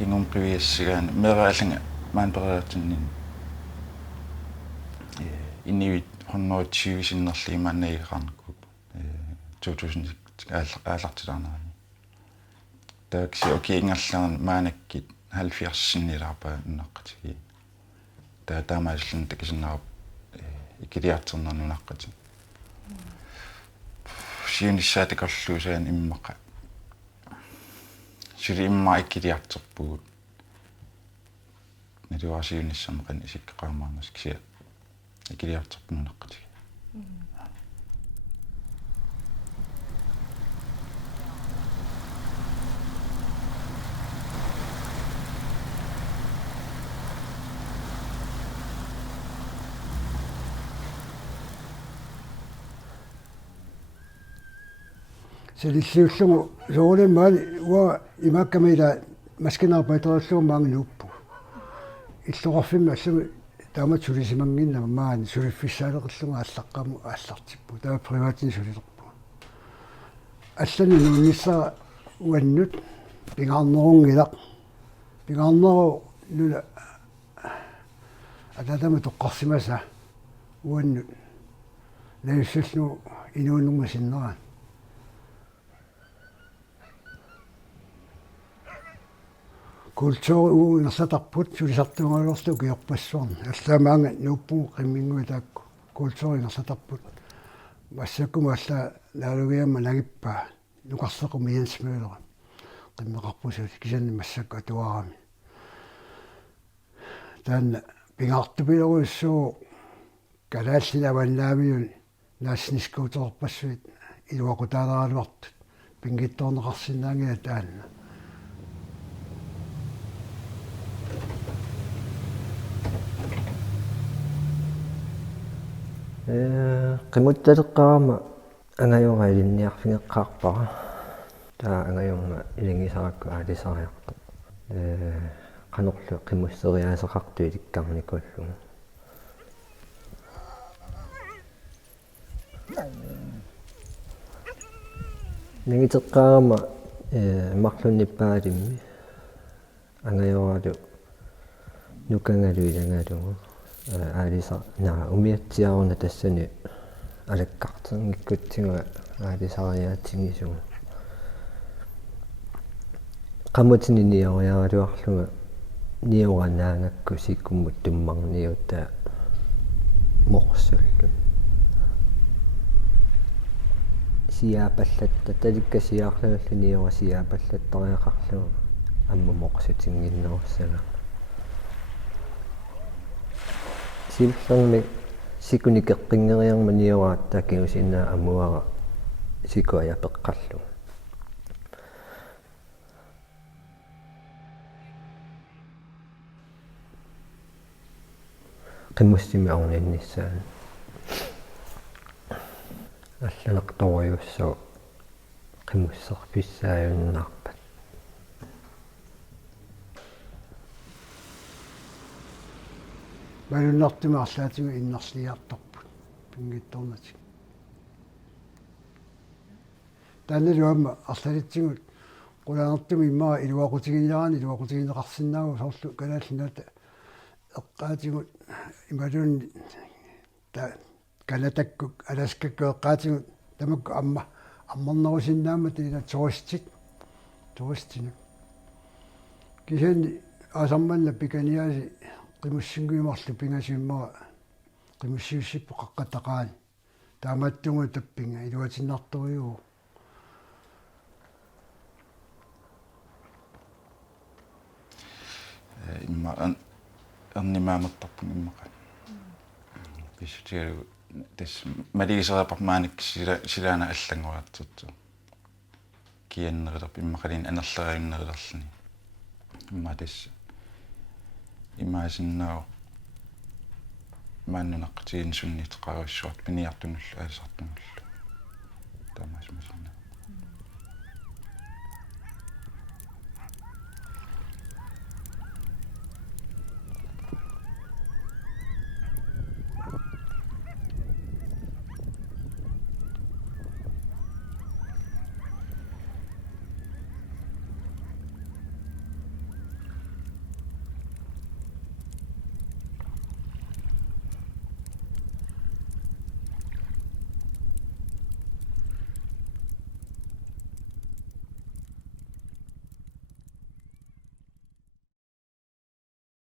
kingum privissigaan meraalanga maanpereertinnin inivit honnoritsuisinnerli imannagiqarnikku 2006 aallartilarnerani taaksi okiingerlern maanakkit 70-sinnilarpa unnaqqatigi taamaallun takisinnarup ikiliarternernunaqqati siunissaatikorluusaan immaqa sili imma ikkiliarterpugut naluarsiunissamakan isikkeqaamaarnas kisia ikkiliarterpununaqqatigi Selilliullugu suurimmaani uа imakkamila maskinarpaitorillugu maanginuuppu illuqorfimma allugu taamat sulisimangginnama maani suliffissaaleqillugu ааllaqqamu aallartippu taa privaatin sulilerpu allani nuunissara uannut pingaarnerungilaq pingaarneru nula ататама тоққарсимаса уаннут наиссаллу инууннэрмасиннераа kultur uingersatарпут сулисартуунгалерлу киорпассуарни аллаамаанга нууппуу қиммингуи таакку kultur ингерсатарпут массаккума алла наалугиамма нагиппаа нуқарсеқу миансмеулера қиммеқарпусут кисанни массакку атуарами таанна пингаартупилеруиссуу калааллинаваннаамиун нааснискуутерпассуит илуақутаалералуартут пингитторнеқарсинаангиа таанна qimuttalеққарама ангайораилинниарфигеққарпара таа ангайорма илингисаракку аалисариарта qanorlu qimmusseriaasеқарту иликкарникуллугу нигитеққарама марлунниппаалимми ангайоралу нукангалу иlanгалугу аалиса наа умиатсиаруна тассани алаккартергиккутсигуа аалисариаатсигисугу qamutini nioriaruarluga nioranaangakku sikkummut tummarniutta morsullun siapallatta talikkasiaarlugallu niora siapallattariaqarluga amma morsutinginnerussaga sivlermi sikunikеққингериарма nioraatta kiusinna amuara sikuajapeqqarlu qimmussimi orninnissaan алланеқторюссоо qimmusserpissaajunnaarpat малуннартима арлаатигу иннерслиартарпут пингитторнатик таанналуамма арлалитсигут qulaanartumi immaa iluaqutigilaani soorlu kalaallinaata eqqaatigut imalun ta kalatakkuk alaskakku eqqaatigut tamakku аммарнерусиннаама тина туристину кисэн асарманна пиканиаси qimуссингуимарлу пингасииммара qimуссиуссиппу qaqqataqaani тааматтугу таппинга илуатиннарториу имма эрнимааматтарпун иммаqa писсутигалу тас малигисериапармааник силаана аллангуаатсутсу кианнерилерп иммақалин анерлериуннерилерлани имма тас имаасиннаа мааннунаққатигин суннитеқаруссуарт пиниартунуллу аасартунуллу таамаасмасинна